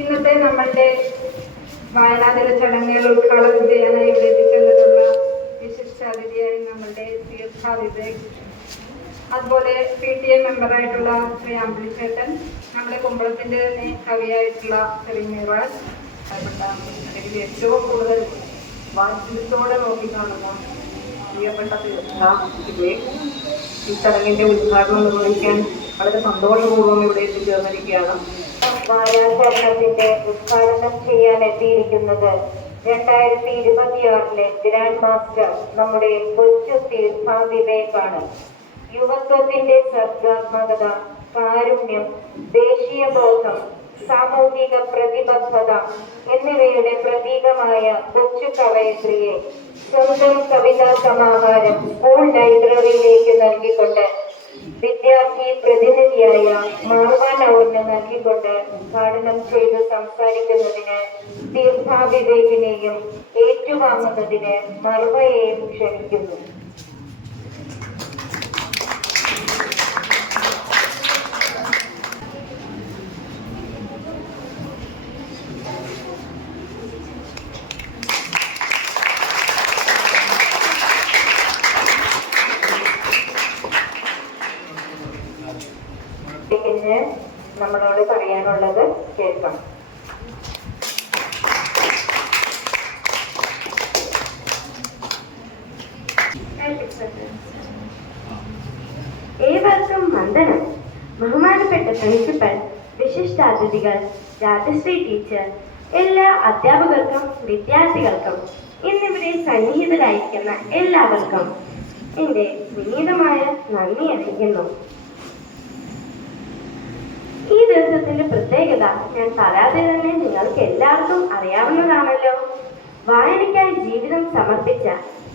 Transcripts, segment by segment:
ഇന്നത്തെ നമ്മളുടെ വായനാദിന ചടങ്ങുകൾ ഉദ്ഘാടനം ചെയ്യാനായി ഇവിടെ എത്തിച്ചേർന്നിട്ടുള്ള വിശിഷ്ടാതിഥിയായി നമ്മളുടെ തീർത്ഥ വിവേക്, അതുപോലെ PTA മെമ്പറായിട്ടുള്ള ശ്രീ അമ്പിളിച്ചേട്ടൻ, നമ്മുടെ കുമ്പളത്തിൻ്റെ തന്നെ കവിയായിട്ടുള്ള ശ്രീ മിറാജ്, എനിക്ക് ഏറ്റവും കൂടുതൽ വാത്സല്യത്തോടെ നോക്കിക്കാണുന്ന പ്രിയപ്പെട്ട തീർത്ഥ വിവേക് ഈ ചടങ്ങിന്റെ ഉദ്ഘാടനം നിർവഹിക്കാൻ വളരെ സന്തോഷപൂർവ്വം ഇവിടെ എത്തിച്ചേർന്നിരിക്കുകയാണ്. വാരാചരണത്തിന്റെ ഉദ്ഘാടനം ചെയ്യാൻ എത്തിയിരിക്കുന്നത് 2026 ഗ്രാൻഡ് മാസ്റ്റർ നമ്മുടെ കൊച്ചു തീർത്ഥ വിവേക് ആണ്. യുവത്വത്തിന്റെ സർഗാത്മകത, കാരുണ്യം, ദേശീയബോധം, സാമൂഹിക പ്രതിബദ്ധത എന്നിവയുടെ പ്രതീകമായ കൊച്ചു കവയത്രിയെ സ്വന്തം കവിതാ സമാഹാരം സ്കൂൾ ലൈബ്രറിയിലേക്ക് നൽകിക്കൊണ്ട് വിദ്യാർത്ഥി പ്രതിനിധിയായ മാർവാൻ അവറിന് നൽകിക്കൊണ്ട് ഉദ്ഘാടനം ചെയ്ത് സംസാരിക്കുന്നതിന് തീർത്ഥ വിവേകിനെയും ഏറ്റുവാങ്ങുന്നതിന് മർവയെയും ക്ഷണിക്കുന്നു. നമ്മളോട് പറയാനുള്ളത് കേൾക്കാം. ഏവർക്കും വന്ദനം. ബഹുമാനപ്പെട്ട പ്രിൻസിപ്പൽ, വിശിഷ്ടാതിഥികൾ, രാജശ്രീ ടീച്ചർ, എല്ലാ അധ്യാപകർക്കും വിദ്യാർത്ഥികൾക്കും ഇന്നിവിടെ സന്നിഹിതരായിരിക്കുന്ന എല്ലാവർക്കും എൻ്റെ വിനീതമായ നന്ദി അറിയിക്കുന്നു. ഈ ദിവസത്തിന്റെ പ്രത്യേകത ഞാൻ പറയാതെ തന്നെ നിങ്ങൾക്ക് എല്ലാവർക്കും അറിയാവുന്നതാണല്ലോ. വായനയ്ക്കായി ജീവിതം സമർപ്പിച്ച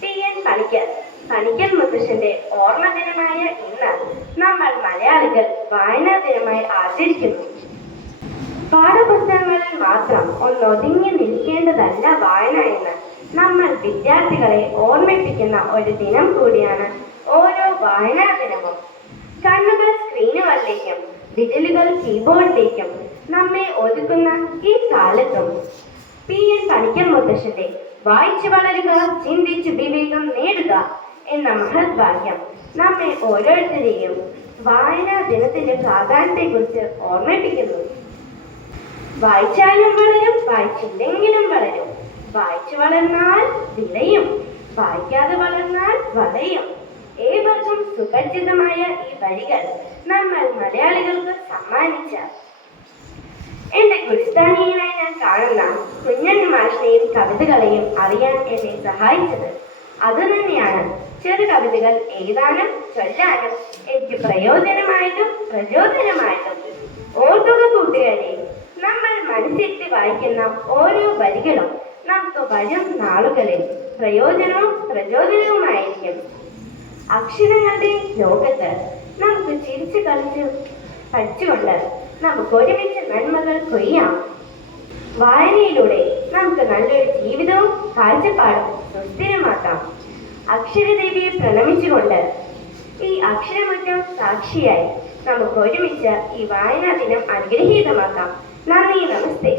PN പണിക്കർ മുത്തശ്ശന്റെ ഓർമ്മ ദിനമായ ഇന്ന് നമ്മൾ മലയാളികൾ വായനാ ദിനമായി ആചരിക്കുന്നു. പാഠപുസ്തകങ്ങളിൽ മാത്രം ഒന്നൊതുങ്ങി നിൽക്കേണ്ടതല്ല വായന എന്ന് നമ്മൾ വിദ്യാർത്ഥികളെ ഓർമ്മിപ്പിക്കുന്ന ഒരു ദിനം കൂടിയാണ് ഓരോ വായനാ ദിനവും. കണ്ണുകൾ സ്ക്രീനുകളിലേക്കും വിരലുകൾ കീബോർഡിലേക്കും നമ്മെ ഒതുക്കുന്ന ഈ കാലത്തും PN പണിക്കർ മുത്തശ്ശന്റെ വായിച്ചു വളരുക, ചിന്തിച്ച് വിവേകം നേടുക എന്ന മഹത് വാക്യം നമ്മെ ഓരോരുത്തരെയും വായനാ ദിനത്തിന്റെ പ്രാധാന്യത്തെക്കുറിച്ച് ഓർമ്മിപ്പിക്കുന്നു. വായിച്ചാലും വളരും, വായിച്ചില്ലെങ്കിലും വളരും. വായിച്ചു വളർന്നാൽ വിളയും, വായിക്കാതെ വളർന്നാൽ വളയും. ഏവർക്കും സുപരിചിതമായ ഈ വരികൾ നമ്മൾ മലയാളികൾക്ക് സമ്മാനിച്ച എന്റെ ഗുരുസ്ഥാനീയനായി ഞാൻ കാണുന്ന കുഞ്ഞണ്ണി മാഷിനെയും കവിതകളെയും അറിയാൻ എന്നെ സഹായിച്ചത് അതുതന്നെയാണ്. ചെറു കവിതകൾ എഴുതാനും ചൊല്ലാനും എനിക്ക് പ്രയോജനമായിട്ടും പ്രചോദനമായിട്ടും. ഓർക്കുക കൂട്ടുകാരെ, നമ്മൾ മനസ്സിട്ട് വായിക്കുന്ന ഓരോ വരികളും നമുക്ക് വരും നാളുകളിൽ പ്രയോജനവും പ്രചോദനവുമായിരിക്കും. അക്ഷരങ്ങളുടെ ലോകത്ത് നമുക്ക് ചിരിച്ചു കളിച്ച് പഠിച്ചുകൊണ്ട് നമുക്ക് ഒരുമിച്ച് നന്മകൾ കൊയ്യാം. വായനയിലൂടെ നമുക്ക് നല്ലൊരു ജീവിതവും കാഴ്ചപ്പാടും സുസ്ഥിരമാക്കാം. അക്ഷരദേവിയെ പ്രണമിച്ചുകൊണ്ട് ഈ അക്ഷരമുറ്റം സാക്ഷിയായി നമുക്ക് ഒരുമിച്ച് ഈ വായനാ ദിനം അനുഗ്രഹീതമാക്കാം. നന്ദി, നമസ്തേ.